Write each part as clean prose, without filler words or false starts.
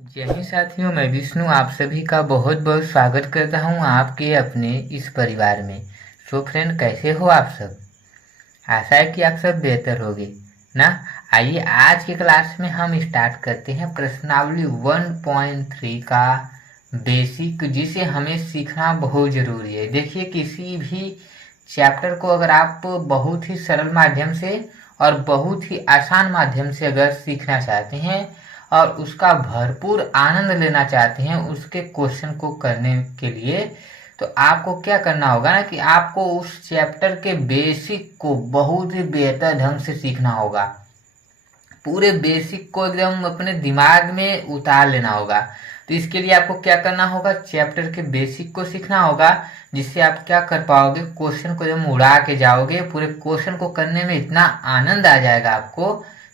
जय हिंद साथियों, मैं विष्णु आप सभी का बहुत बहुत स्वागत करता हूं आपके अपने इस परिवार में। सो फ्रेंड, कैसे हो आप सब? आशा है कि आप सब बेहतर होगे ना। आइए आज की क्लास में हम स्टार्ट करते हैं प्रश्नावली 1.3 का बेसिक, जिसे हमें सीखना बहुत जरूरी है। देखिए, किसी भी चैप्टर को अगर आप बहुत ही सरल माध्यम से और बहुत ही आसान माध्यम से अगर सीखना चाहते हैं और उसका भरपूर आनंद लेना चाहते हैं उसके क्वेश्चन को करने के लिए, तो आपको क्या करना होगा ना कि आपको उस चैप्टर के बेसिक को बहुत ही बेहतर ढंग से सीखना होगा। पूरे बेसिक को एकदम अपने दिमाग में उतार लेना होगा। तो इसके लिए आपको क्या करना होगा, चैप्टर के बेसिक को सीखना होगा, जिससे आप क्या कर पाओगे, क्वेश्चन को एकदम उड़ा के जाओगे। पूरे क्वेश्चन को करने में इतना आनंद आ जाएगा आपको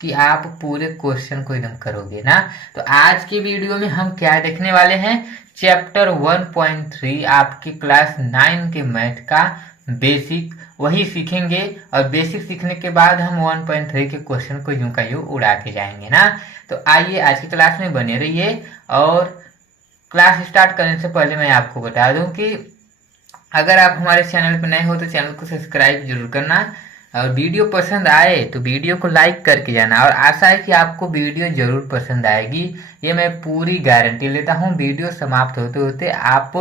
कि आप पूरे क्वेश्चन को एकदम करोगे ना। तो आज की वीडियो में हम क्या देखने वाले हैं, चैप्टर 1.3 आपकी क्लास 9 के मैथ का बेसिक वही सीखेंगे। और बेसिक सीखने के बाद हम 1.3 के क्वेश्चन को यूं का यूं उड़ा के जाएंगे ना। तो आइए आज की क्लास में बने रहिए। और क्लास स्टार्ट करने से पहले मैं आपको बता दूं कि अगर आप हमारे चैनल पर नए हो तो चैनल को सब्सक्राइब जरूर करना, और वीडियो पसंद आए तो वीडियो को लाइक करके जाना। और आशा है कि आपको वीडियो जरूर पसंद आएगी, ये मैं पूरी गारंटी लेता हूँ। वीडियो समाप्त होते होते आप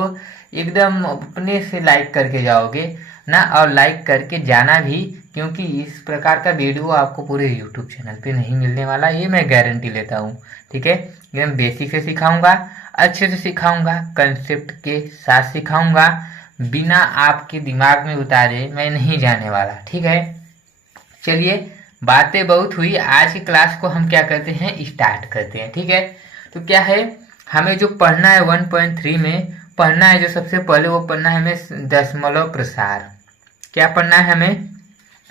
एकदम अपने से लाइक करके जाओगे ना, और लाइक करके जाना भी, क्योंकि इस प्रकार का वीडियो आपको पूरे यूट्यूब चैनल पे नहीं मिलने वाला, ये मैं गारंटी लेता हूँ। ठीक है, एकदम बेसिक से सिखाऊंगा, अच्छे से सिखाऊंगा, कंसेप्ट के साथ सिखाऊंगा, बिना आपके दिमाग में उतारे मैं नहीं जाने वाला। ठीक है, चलिए बातें बहुत हुई, आज की क्लास को हम क्या करते हैं, स्टार्ट करते हैं। ठीक है, तो क्या है, हमें जो पढ़ना है 1.3 में पढ़ना है, जो सबसे पहले वो पढ़ना है हमें दशमलव प्रसार। क्या पढ़ना है हमें,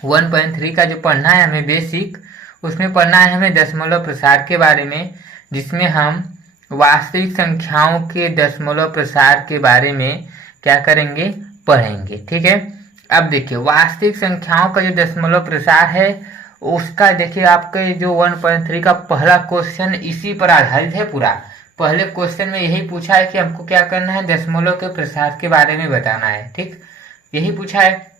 1.3 का जो पढ़ना है हमें बेसिक, उसमें पढ़ना है हमें दशमलव प्रसार के बारे में, जिसमें हम वास्तविक संख्याओं के दशमलव प्रसार के बारे में क्या करेंगे, पढ़ेंगे। ठीक है, अब देखिए वास्तविक संख्याओं का जो दशमलव प्रसार है उसका देखिए, आपके जो 1.3 का पहला क्वेश्चन इसी पर आधारित है पूरा। पहले क्वेश्चन में यही पूछा है कि हमको क्या करना है, दशमलव के प्रसार के बारे में बताना है। ठीक, यही पूछा है,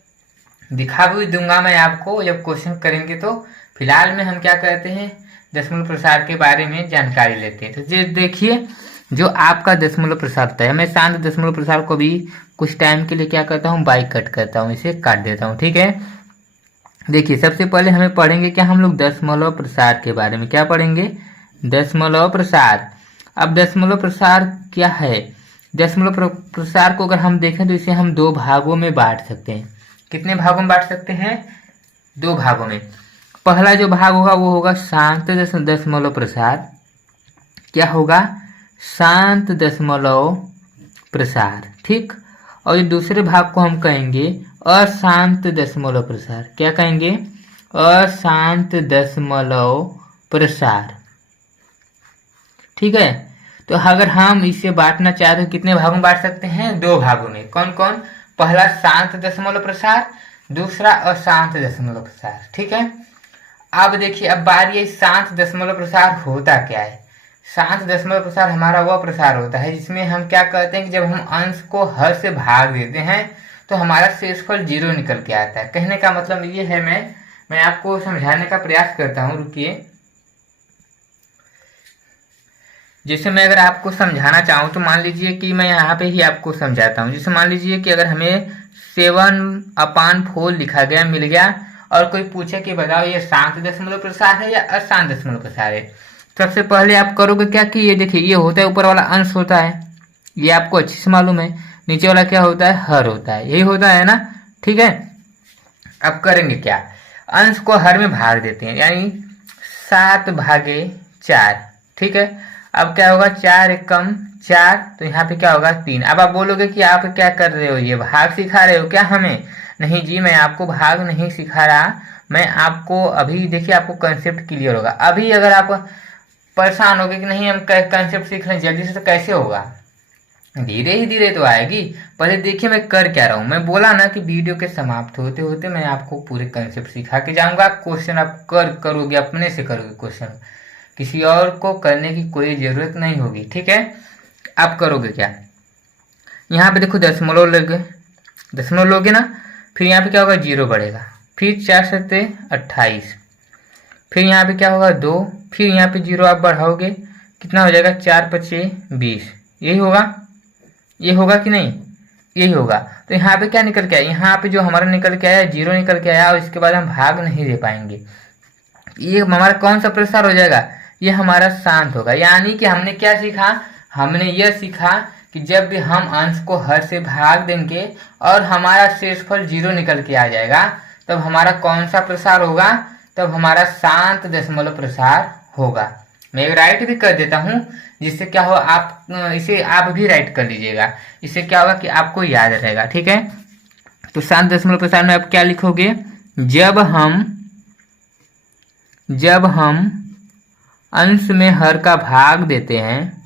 दिखा भी दूंगा मैं आपको जब क्वेश्चन करेंगे। तो फिलहाल में हम क्या करते हैं, दशमलव प्रसार के बारे में जानकारी लेते हैं। तो देखिए, जो आपका दशमलव प्रसार होता है, मैं शांत दशमलव प्रसार को भी कुछ टाइम के लिए क्या करता हूँ, बाई कट करता हूँ, इसे काट देता हूँ। ठीक है, देखिए सबसे पहले हमें पढ़ेंगे क्या, हम लोग दशमलव प्रसार के बारे में क्या पढ़ेंगे, दशमलव प्रसार। अब दशमलव प्रसार क्या है, दशमलव प्रसार को अगर हम देखें तो इसे हम दो भागों में बांट सकते हैं। कितने भागों में बांट सकते हैं, दो भागों में। पहला जो भाग होगा वो होगा शांत दशमलव प्रसार। क्या होगा, शांत दशमलव प्रसार। ठीक, और ये दूसरे भाग को हम कहेंगे अशांत दशमलव प्रसार। क्या कहेंगे, अशांत दशमलव प्रसार। ठीक है, तो अगर हम इसे बांटना चाहते तो कितने भागों में बांट सकते हैं, दो भागों में। कौन कौन, पहला शांत दशमलव प्रसार, दूसरा अशांत दशमलव प्रसार। ठीक है, अब देखिए, अब बारी है शांत दशमलव प्रसार होता क्या है। शांत दशमलव प्रसार हमारा वह प्रसार होता है जिसमें हम क्या करते हैं कि जब हम अंश को हर से भाग देते हैं तो हमारा शेषफल 0 निकल के आता है। कहने का मतलब ये है, मैं आपको समझाने का प्रयास करता हूँ, रुकिए। जैसे मैं अगर आपको समझाना चाहूँ तो मान लीजिए कि मैं यहाँ पे ही आपको समझाता हूँ। जैसे मान लीजिए कि अगर हमें 7/4 लिखा गया, मिल गया, और कोई पूछे कि बताओ ये शांत दशमलव प्रसार है या अशांत दशमलव प्रसार है। सबसे पहले आप करोगे क्या कि ये देखिए, ये होता है ऊपर वाला अंश होता है, ये आपको अच्छे से मालूम है। नीचे वाला क्या होता है, हर होता है, यही होता है ना। ठीक है, अब करेंगे क्या, अंश को हर में भाग देते हैं, यानी 7/4। ठीक है, अब क्या होगा, 4 एकम 4, तो यहाँ पे क्या होगा 3। अब आप बोलोगे कि आप क्या कर रहे हो, ये भाग सिखा रहे हो क्या हमें। नहीं जी, मैं आपको भाग नहीं सिखा रहा, मैं आपको अभी देखिए आपको कंसेप्ट क्लियर होगा। अभी अगर आप परेशान हो गए कि नहीं हम कंसेप्ट सीख रहे हैं जल्दी से, तो कैसे होगा, धीरे ही धीरे तो आएगी। पहले देखिए मैं कर क्या रहा हूँ, मैं बोला ना कि वीडियो के समाप्त होते होते मैं आपको पूरे कंसेप्ट सिखा के जाऊंगा। क्वेश्चन आप करोगे, अपने से करोगे क्वेश्चन। किसी और को करने की कोई जरूरत नहीं होगी। ठीक है, आप करोगे क्या, यहाँ पे देखो दशमलव लोगे, दशमलव लोगे ना, फिर यहाँ पे क्या होगा, जीरो बढ़ेगा, फिर 4 सत्ते 28, फिर यहाँ पे क्या होगा 2, फिर यहाँ पे जीरो आप बढ़ाओगे, कितना हो जाएगा 4 पचे 20, यही होगा, ये होगा कि नहीं, यही होगा। तो यहाँ पे क्या निकल के आया, यहाँ पे जो हमारा निकल के आया जीरो निकल के आया, और इसके बाद हम भाग नहीं दे पाएंगे। ये हमारा कौन सा प्रसार हो जाएगा, ये हमारा शांत होगा। यानी कि हमने क्या सीखा, हमने यह सीखा कि जब भी हम अंश को हर से भाग देंगे और हमारा शेषफल जीरो निकल के आ जाएगा, तब हमारा कौन सा प्रसार होगा, तब हमारा शांत दशमलव प्रसार होगा। मैं राइट भी कर देता हूं, जिससे क्या हो, आप इसे आप भी राइट कर लीजिएगा, इससे क्या होगा कि आपको याद रहेगा। ठीक है, तो शांत दशमलव प्रसार में आप क्या लिखोगे, जब हम अंश में हर का भाग देते हैं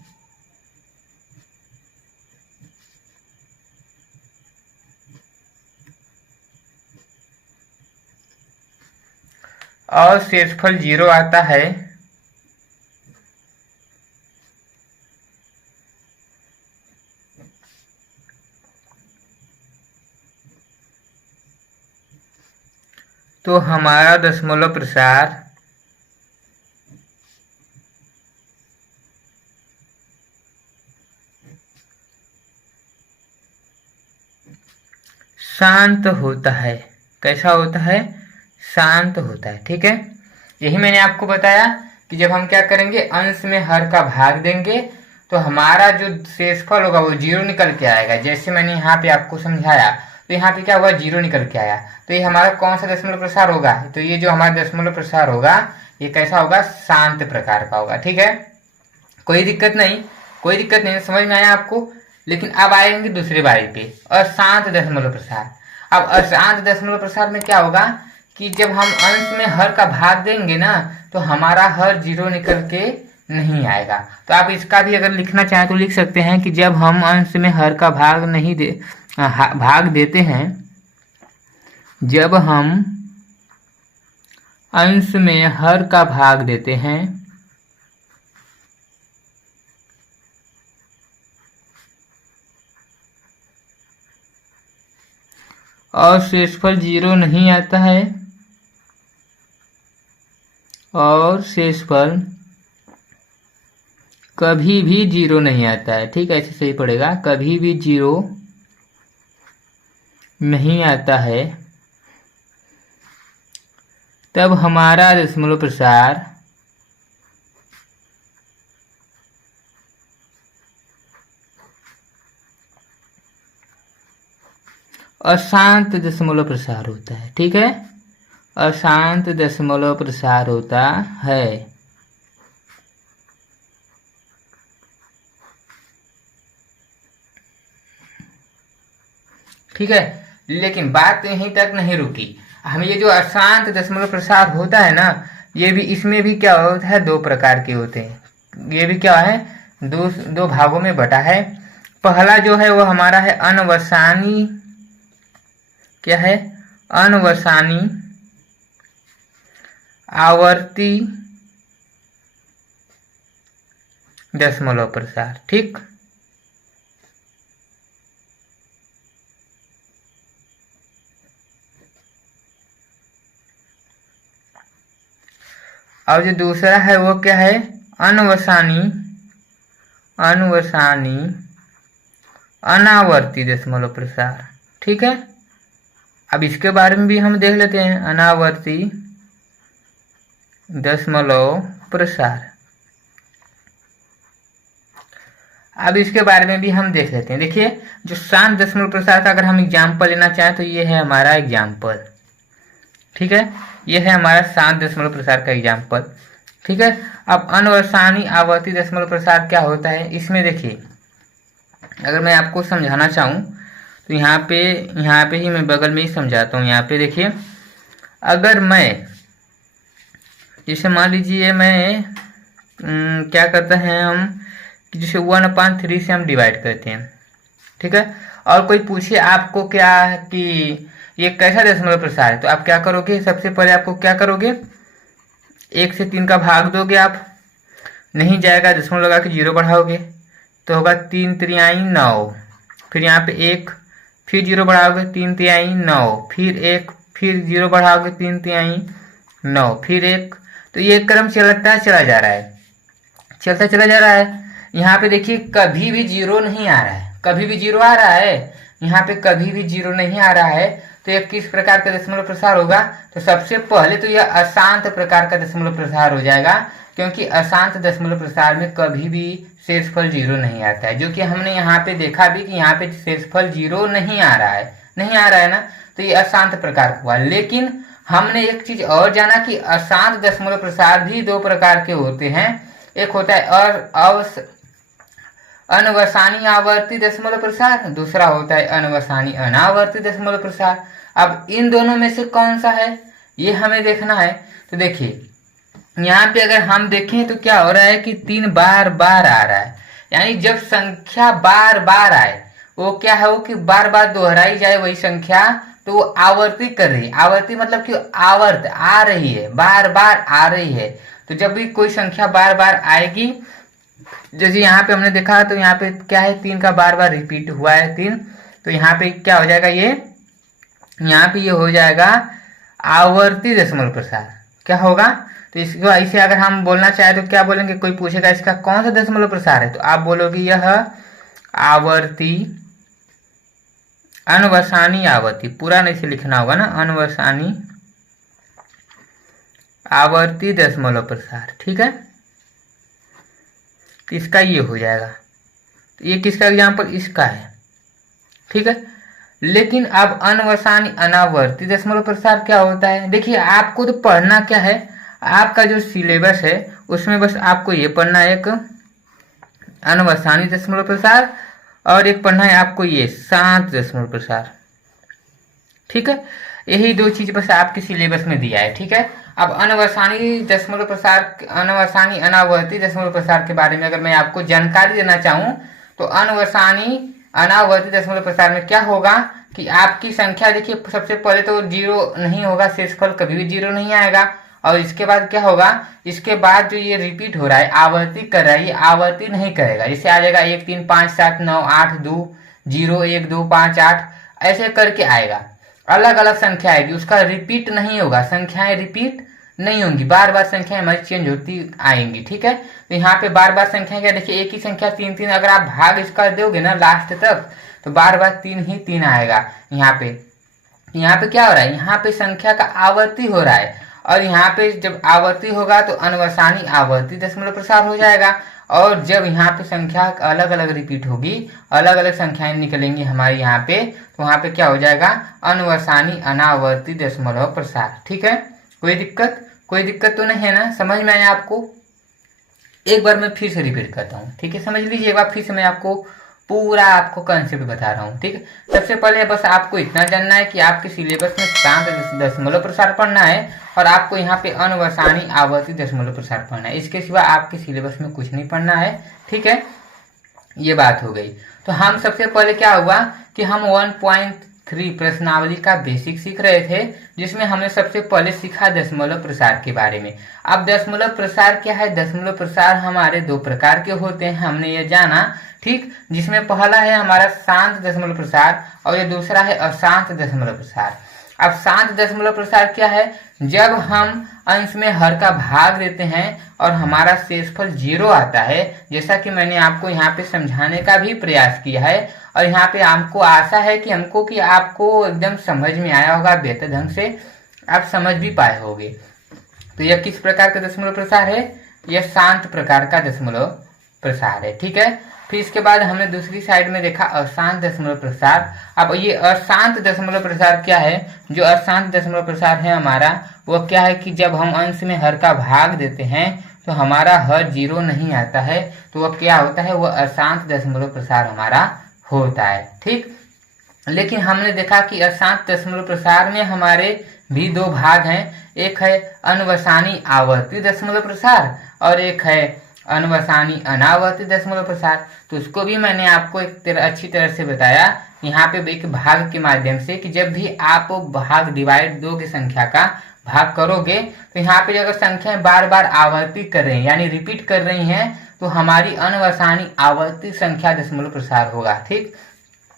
और शेषफल जीरो आता है, तो हमारा दशमलव प्रसार शांत होता है। कैसा होता है, शांत होता है। ठीक है, यही मैंने आपको बताया कि जब हम क्या करेंगे, अंश में हर का भाग देंगे तो हमारा जो शेषफल होगा वो जीरो निकल के आएगा। जैसे मैंने यहाँ पे आपको समझाया, तो यहाँ पे क्या हुआ, जीरो निकल के आया, तो ये हमारा कौन सा दशमलव प्रसार होगा, तो ये जो हमारा दशमलव प्रसार होगा ये कैसा होगा, शांत प्रकार का होगा। ठीक है, कोई दिक्कत नहीं, कोई दिक्कत नहीं, समझ में आया आपको। लेकिन अब आएंगे दूसरे बारी पे, अशांत दशमलव प्रसार। अब अशांत दशमलव प्रसार में क्या होगा कि जब हम अंश में हर का भाग देंगे ना, तो हमारा हर जीरो निकल के नहीं आएगा। तो आप इसका भी अगर लिखना चाहें तो लिख सकते हैं कि जब हम अंश में हर का भाग नहीं भाग देते हैं, जब हम अंश में हर का भाग देते हैं और शेषफल जीरो नहीं आता है, और शेषफल कभी भी जीरो नहीं आता है। ठीक है, ऐसे सही पड़ेगा, कभी भी जीरो नहीं आता है, तब हमारा दशमलव प्रसार अशांत दशमलव प्रसार होता है। ठीक है, अशांत दशमलव प्रसार होता है। ठीक है, लेकिन बात यहीं तक नहीं रुकी। हम ये जो अशांत दशमलव प्रसार होता है ना, ये भी, इसमें भी क्या होता है, दो प्रकार के होते हैं। ये भी क्या है, दो भागों में बटा है। पहला जो है वो हमारा है अनवसानी, क्या है, अनवसानी आवर्ती दशमलव प्रसार। ठीक, और जो दूसरा है वो क्या है, अनवसानी अनावर्ती दशमलव प्रसार। ठीक है, अब इसके बारे में भी हम देख लेते हैं, अनावर्ती दशमलव प्रसार। अब इसके बारे में भी हम देख लेते हैं। देखिए, जो शांत दशमलव प्रसार का अगर हम एग्जाम्पल लेना चाहें तो ये है हमारा एग्जाम्पल। ठीक है, ये है हमारा शांत दशमलव प्रसार का एग्जाम्पल। ठीक है, अब अनवसानी आवर्ती दशमलव प्रसार क्या होता है, इसमें देखिए, अगर मैं आपको समझाना चाहूँ तो यहाँ पे ही मैं बगल में ही समझाता हूँ। यहाँ पे देखिए, अगर मैं, जैसे मान लीजिए मैं क्या करते हैं हम, कि जैसे 1/3 से हम डिवाइड करते हैं। ठीक है, और कोई पूछे आपको क्या कि ये कैसा दशमलव प्रसार है, तो आप क्या करोगे, सबसे पहले आपको क्या करोगे, 1 से 3 का भाग दोगे आप, नहीं जाएगा, दशमलव लगा के 0 बढ़ाओगे तो होगा 3 तिहाई 9, फिर यहाँ पे 1, फिर 0 बढ़ाओगे 3 तिहाई 9, फिर 1, फिर 0 बढ़ाओगे 3 तिहाई 9, फिर 1। तो ये क्रम चलता चला जा रहा है, चलता चला जा रहा है। यहाँ पे देखिए कभी भी 0 नहीं आ रहा है, कभी भी 0 आ रहा है, यहाँ पे कभी भी 0 नहीं आ रहा है। तो यह किस प्रकार का दशमलव प्रसार होगा? तो सबसे पहले तो यह अशांत प्रकार का दशमलव प्रसार हो जाएगा, क्योंकि अशांत दशमलव प्रसार में कभी भी शेषफल 0 नहीं आता है, जो कि हमने यहाँ पे देखा भी कि यहाँ पे शेषफल 0 नहीं आ रहा है, नहीं आ रहा है ना। तो ये अशांत प्रकार हुआ। लेकिन हमने एक चीज और जाना कि अशांत दशमलव प्रसार भी दो प्रकार के होते हैं। एक होता है अनवसानी आवर्ती दशमलव प्रसार, दूसरा होता है अनवसानी अनावर्ती दशमलव प्रसार। अब इन दोनों में से कौन सा है ये हमें देखना है। तो देखिए यहाँ पे अगर हम देखें तो क्या हो रहा है कि 3 बार बार आ रहा है, यानी जब संख्या बार बार आए वो क्या है, वो कि बार बार दोहराई जाए वही संख्या, तो वो आवर्ती कर रही है। आवर्ती मतलब कि आवर्त आ रही है, बार बार आ रही है। तो जब भी कोई संख्या बार बार आएगी, जैसे यहाँ पे हमने देखा, तो यहाँ पे क्या है 3 का बार बार रिपीट हुआ है 3, तो यहाँ पे क्या हो जाएगा, ये यहाँ पे ये हो जाएगा आवर्ती दशमलव प्रसार। क्या होगा? तो इसको इसे अगर हम बोलना चाहे तो क्या बोलेंगे, कोई पूछेगा इसका कौन सा दशमलव प्रसार है, तो आप बोलोगे यह आवर्ती अनवसानी आवर्ती, पूरा नहीं से लिखना होगा ना, अनवसानी आवर्ती दशमलव प्रसार। ठीक है, इसका ये हो जाएगा। तो ये किसका एग्जाम्पल, इसका है। ठीक है, लेकिन अब अनवसानी अनावर्ती दशमलव प्रसार क्या होता है? देखिए आपको तो पढ़ना क्या है, आपका जो सिलेबस है उसमें बस आपको ये पढ़ना है, एक अनवसानी दशमलव प्रसार और एक पढ़ना है आपको ये शांत दशमलव प्रसार। ठीक है, यही दो चीज बस आपके सिलेबस में दिया है। ठीक है, अब अनवसानी दशमलव प्रसार, अनवसानी अनावर्ती दशमलव प्रसार के बारे में अगर मैं आपको जानकारी देना चाहूँ तो अनवसानी अनावर्ती दशमलव प्रसार में क्या होगा कि आपकी संख्या, देखिए सबसे पहले तो 0 नहीं होगा, शेषफल कभी भी 0 नहीं आएगा। और इसके बाद क्या होगा, इसके बाद जो ये रिपीट हो रहा है, आवर्ती कर रहा है, ये आवर्ती नहीं करेगा। जैसे आ जाएगा 1 3 5 7 9 8 2 0 1 2 5 8, ऐसे करके आएगा, अलग अलग संख्या आएगी, उसका रिपीट नहीं होगा, संख्याएं रिपीट नहीं होंगी, बार बार संख्याएं हमारी चेंज होती आएंगी। ठीक है, तो यहाँ पे बार बार संख्या क्या, देखिए एक ही संख्या 3 3, अगर आप भाग इसका दोगे ना लास्ट तक तो बार बार 3 ही 3 आएगा। यहाँ पे क्या हो रहा है, यहाँ पे संख्या का आवर्ती हो रहा है, और यहाँ पे जब आवर्ती होगा तो अनवसानी आवर्ती दशमलव प्रसार हो जाएगा। और जब यहाँ पे संख्या अलग अलग रिपीट होगी, अलग अलग संख्याएं निकलेंगी हमारे यहाँ पे, तो वहाँ पे क्या हो जाएगा, अनवसानी अनावर्ती दशमलव प्रसार। ठीक है, कोई दिक्कत तो नहीं है ना, समझ में आया आपको? एक बार मैं फिर से रिपीट करता हूँ। ठीक है, समझ लीजिए एक बार फिर से, मैं आपको पूरा आपको कंसेप्ट बता रहा हूँ। ठीक है, सबसे पहले बस आपको इतना जानना है कि आपके सिलेबस में शांत दशमलव प्रसार पढ़ना है और आपको यहाँ पे अनवसानी आवर्ती दशमलव प्रसार पढ़ना है, इसके सिवा आपके सिलेबस में कुछ नहीं पढ़ना है। ठीक है, ये बात हो गई। तो हम सबसे पहले क्या हुआ कि हम 1.3 प्रश्नावली का बेसिक सीख रहे थे, जिसमें हमने सबसे पहले सीखा दशमलव प्रसार के बारे में। अब दशमलव प्रसार क्या है? दशमलव प्रसार हमारे 2 प्रकार के होते हैं, हमने ये जाना। ठीक, जिसमें पहला है हमारा शांत दशमलव प्रसार और ये दूसरा है अशांत दशमलव प्रसार। अब शांत दशमलव प्रसार क्या है? जब हम अंश में हर का भाग देते हैं और हमारा शेषफल 0 आता है, जैसा कि मैंने आपको यहाँ पे समझाने का भी प्रयास किया है, और यहाँ पे हमको आशा है कि आपको एकदम समझ में आया होगा, बेहतर ढंग से आप समझ भी पाए होंगे। तो यह किस प्रकार का दशमलव प्रसार है? यह शांत प्रकार का दशमलव प्रसार है। ठीक है, फिर इसके बाद हमने दूसरी साइड में देखा अशांत दशमलव प्रसार। अब ये अशांत दशमलव प्रसार क्या है? जो अशांत दशमलव प्रसार है हमारा, वो क्या है कि जब हम अंश में हर का भाग देते हैं तो हमारा हर 0 नहीं आता है, तो वह क्या होता है, वह अशांत दशमलव प्रसार हमारा होता है। ठीक, लेकिन हमने देखा कि अशांत दशमलव प्रसार में हमारे भी 2 भाग हैं, एक है अनवसानी आवर्ती दशमलव प्रसार और एक है अनवसानी अनावर्ती दशमलव प्रसार। तो उसको भी मैंने आपको अच्छी तरह से बताया यहाँ पे एक भाग के माध्यम से, कि जब भी आप भाग डिवाइड दोगे संख्या का, भाग करोगे तो यहाँ पे अगर संख्याएं बार बार आवर्तित कर रही हैं यानी रिपीट कर रही हैं तो हमारी अनवसानी आवर्ती संख्या दशमलव प्रसार होगा। ठीक,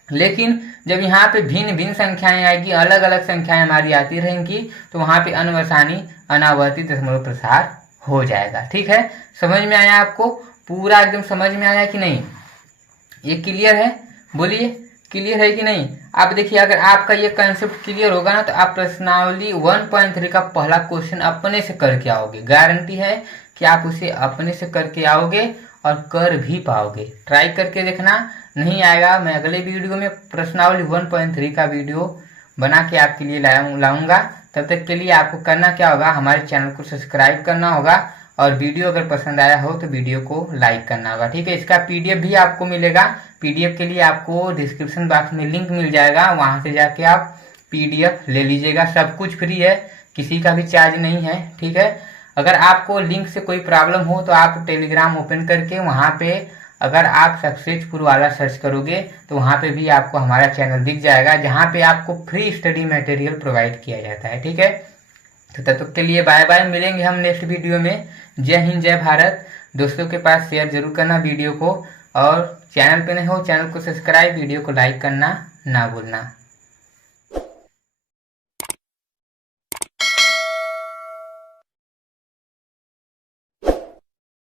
लेकिन जब यहाँ पे भिन्न भिन्न संख्याएं आएगी, अलग अलग संख्याएं हमारी आती रहेंगी, तो वहां पे अनवसानी अनावर्ती दशमलव प्रसार हो जाएगा। ठीक है, समझ में आया आपको? पूरा एकदम समझ में आया कि नहीं? ये क्लियर है? बोलिए, क्लियर है कि नहीं? आप देखिए, अगर आपका ये कंसेप्ट क्लियर होगा ना तो आप प्रश्नावली 1.3 का पहला क्वेश्चन अपने से करके आओगे। गारंटी है कि आप उसे अपने से करके आओगे और कर भी पाओगे। ट्राई करके देखना, नहीं आएगा मैं अगले वीडियो में प्रश्नावली 1.3 का वीडियो बना के आपके लिए लाऊंगा। तब तक के लिए आपको करना क्या होगा, हमारे चैनल को सब्सक्राइब करना होगा और वीडियो अगर पसंद आया हो तो वीडियो को लाइक करना होगा। ठीक है, इसका पीडीएफ भी आपको मिलेगा। पीडीएफ के लिए आपको डिस्क्रिप्शन बॉक्स में लिंक मिल जाएगा, वहां से जाके आप पीडीएफ ले लीजिएगा। सब कुछ फ्री है, किसी का भी चार्ज नहीं है। ठीक है, अगर आपको लिंक से कोई प्रॉब्लम हो तो आप टेलीग्राम ओपन करके वहां पे अगर आप सक्सेसफुल वाला सर्च करोगे तो वहां पे भी आपको हमारा चैनल दिख जाएगा, जहां पे आपको फ्री स्टडी मटेरियल प्रोवाइड किया जाता है। ठीक है, तो तब तक के लिए बाय बाय, मिलेंगे हम नेक्स्ट वीडियो में। जय हिंद, जय भारत। दोस्तों के पास शेयर जरूर करना वीडियो को, और चैनल पे नहीं हो चैनल को सब्सक्राइब, वीडियो को लाइक करना ना भूलना।